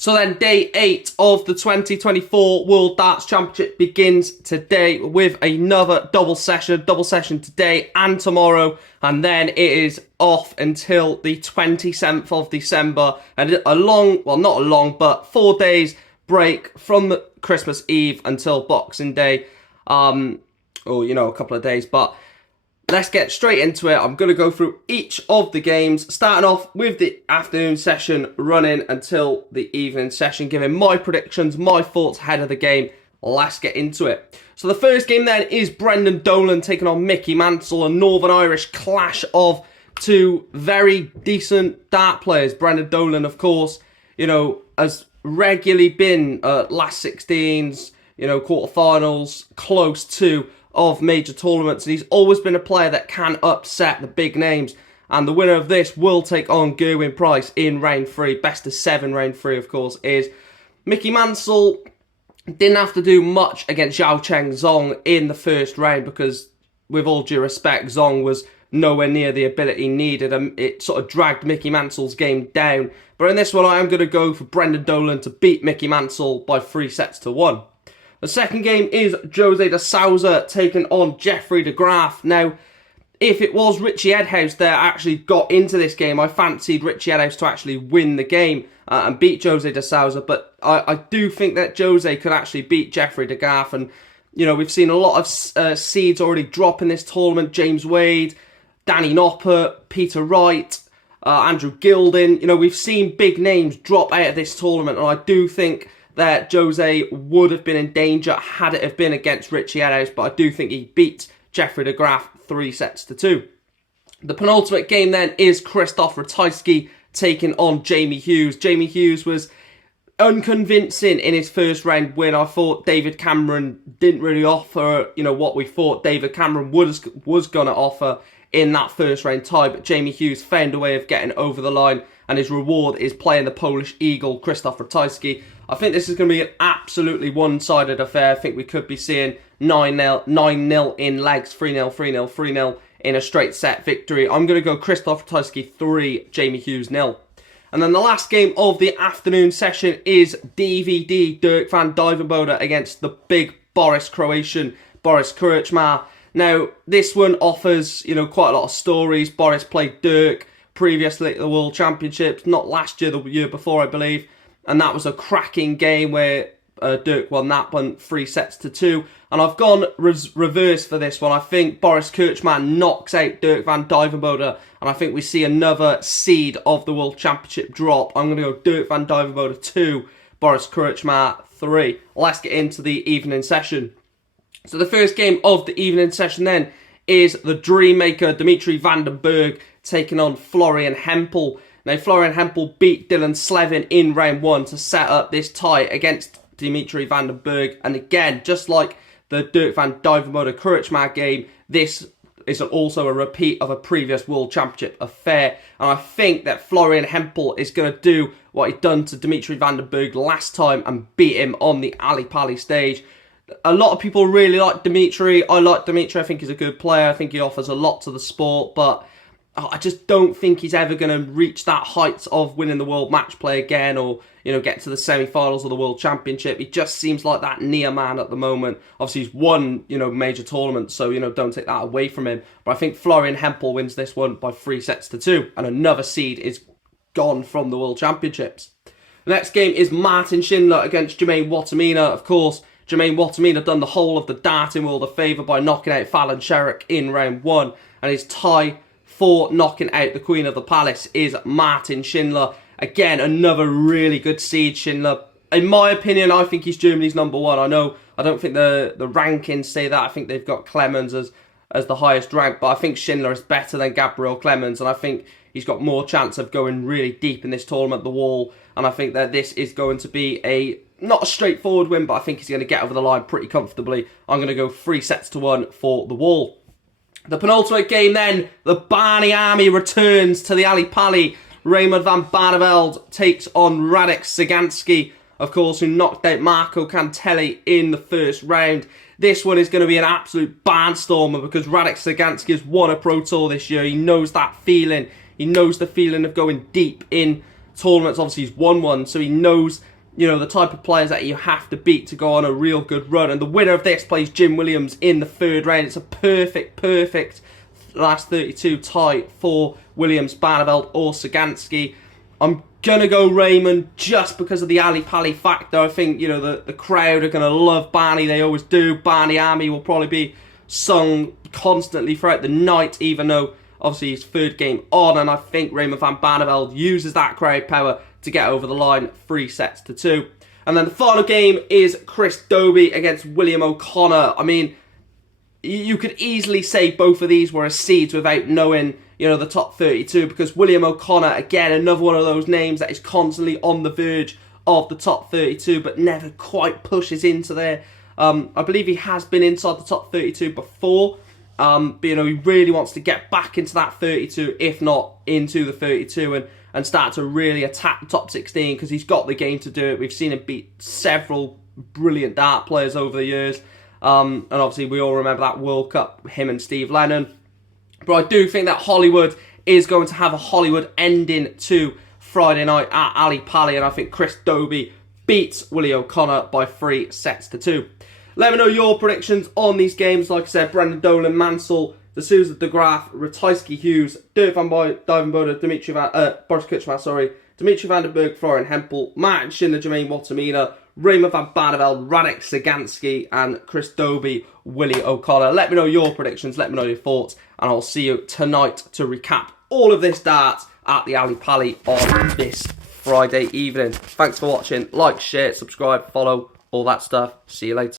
So then day 8 of the 2024 World Darts Championship begins today with another double session today and tomorrow, and then it is off until the 27th of December, and a long, well not a long, but 4 days break from Christmas Eve until Boxing Day, or a couple of days, but let's get straight into it. I'm going to go through each of the games, starting off with the afternoon session, running until the evening session, giving my predictions, my thoughts ahead of the game. Let's get into it. So the first game then is Brendan Dolan taking on Mickey Mansell, a Northern Irish clash of two very decent dart players. Brendan Dolan, of course, has regularly been last 16s, quarterfinals, close to of major tournaments, and he's always been a player that can upset the big names, and the winner of this will take on Gerwyn Price in round 3. Best of 7 round 3, of course, is Mickey Mansell. Didn't have to do much against Zhao Cheng Zong in the first round because, with all due respect, Zong was nowhere near the ability needed, and it sort of dragged Mickey Mansell's game down. But in this one, I am going to go for Brendan Dolan to beat Mickey Mansell by 3-1. The second game is Jose de Sousa taking on Jeffrey de Graaf. Now, if it was Richie Edhouse that actually got into this game, I fancied Richie Edhouse to actually win the game and beat Jose de Sousa. But I do think that Jose could actually beat Jeffrey de Graaf. And, we've seen a lot of seeds already drop in this tournament. James Wade, Danny Noppert, Peter Wright, Andrew Gilding. We've seen big names drop out of this tournament. And I do think that Jose would have been in danger had it have been against Richie Edhouse, but I do think he beat Jeffrey de Graaf 3-2. The penultimate game then is Krzysztof Ratajski taking on Jamie Hughes. Jamie Hughes was unconvincing in his first round win. I thought David Cameron didn't really offer, what we thought David Cameron was going to offer in that first round tie, but Jamie Hughes found a way of getting over the line, and his reward is playing the Polish Eagle, Krzysztof Ratajski. I think this is going to be an absolutely one-sided affair. I think we could be seeing 9-0 in legs, 3-0, 3-0, 3-0 in a straight set victory. I'm going to go Krzysztof Ratajski 3, Jamie Hughes 0. And then the last game of the afternoon session is DVD, Dirk van Duijvenbode against the big Croatian Boris Krčmar. Now, this one offers, quite a lot of stories. Boris played Dirk previously at the World Championships, not last year, the year before, I believe. And that was a cracking game where Dirk won that one 3-2. And I've gone reverse for this one. I think Boris Krčmar knocks out Dirk van Duijvenbode, and I think we see another seed of the World Championship drop. I'm going to go Dirk van Duijvenbode 2, Boris Krčmar 3. Let's get into the evening session. So the first game of the evening session then is the Dreammaker Dimitri van den Berg taking on Florian Hempel. Now, Florian Hempel beat Dylan Slevin in round 1 to set up this tie against Dimitri van den Berg. And again, just like the Dirk van Duijvenbode Krčmar game, this is also a repeat of a previous World Championship affair. And I think that Florian Hempel is going to do what he'd done to Dimitri van den Berg last time and beat him on the Ali Pali stage. A lot of people really like Dimitri. I like Dimitri. I think he's a good player. I think he offers a lot to the sport, but I just don't think he's ever going to reach that heights of winning the World Match Play again, or, get to the semi-finals of the World Championship. He just seems like that near man at the moment. Obviously, he's won, major tournaments, so, don't take that away from him. But I think Florian Hempel wins this one by 3-2, and another seed is gone from the World Championships. The next game is Martin Schindler against Jermaine Wattimena. Of course, Jermaine Wattimena done the whole of the darting world a favour by knocking out Fallon Sherrock in round 1, and his tie for knocking out the Queen of the Palace is Martin Schindler. Again, another really good seed, Schindler. In my opinion, I think he's Germany's number 1. I don't think the rankings say that. I think they've got Clemens as the highest rank, but I think Schindler is better than Gabriel Clemens, and I think he's got more chance of going really deep in this tournament, the wall, and I think that this is going to be not a straightforward win, but I think he's going to get over the line pretty comfortably. I'm going to go 3-1 for the wall. The penultimate game then, the Barney army returns to the Ali Pali. Raymond van Barneveld takes on Radek Sagansky, of course, who knocked out Marco Cantelli in the first round. This one is going to be an absolute barnstormer because Radek Sagansky has won a Pro Tour this year. He knows that feeling. He knows the feeling of going deep in tournaments. Obviously, he's won one, so he knows, the type of players that you have to beat to go on a real good run. And the winner of this plays Jim Williams in the third round. It's a perfect last 32 tie for Williams, Barneveld or Sagansky. I'm going to go Raymond just because of the Ali Pali factor. I think, the crowd are going to love Barney. They always do. Barney Army will probably be sung constantly throughout the night, even though obviously his third game on. And I think Raymond van Barneveld uses that crowd power to get over the line 3-2. And then the final game is Chris Dobie against William O'Connor. I mean, you could easily say both of these were a seeds without knowing, the top 32, because William O'Connor, again, another one of those names that is constantly on the verge of the top 32, but never quite pushes into there. I believe he has been inside the top 32 before, but, he really wants to get back into that 32, if not into the 32, and start to really attack the top 16, because he's got the game to do it. We've seen him beat several brilliant dart players over the years. And obviously we all remember that World Cup, him and Steve Lennon. But I do think that Hollywood is going to have a Hollywood ending to Friday night at Ali Pali, and I think Chris Dobie beats Willie O'Connor by 3-2. Let me know your predictions on these games. Like I said, Brendan Dolan, Mansell, D'Souza, De Graaf, Ratajski, Hughes, Dirk van Duivenbode, Boris Kutschma, Dimitri van den Berg, Florian Hempel, Martin Schindler, Jermaine Wattamina, Raymond van Barneveld, Radek Sagansky, and Chris Dobie, Willie O'Connor. Let me know your predictions, let me know your thoughts, and I'll see you tonight to recap all of this darts at the Ali Pali on this Friday evening. Thanks for watching. Like, share, subscribe, follow, all that stuff. See you later.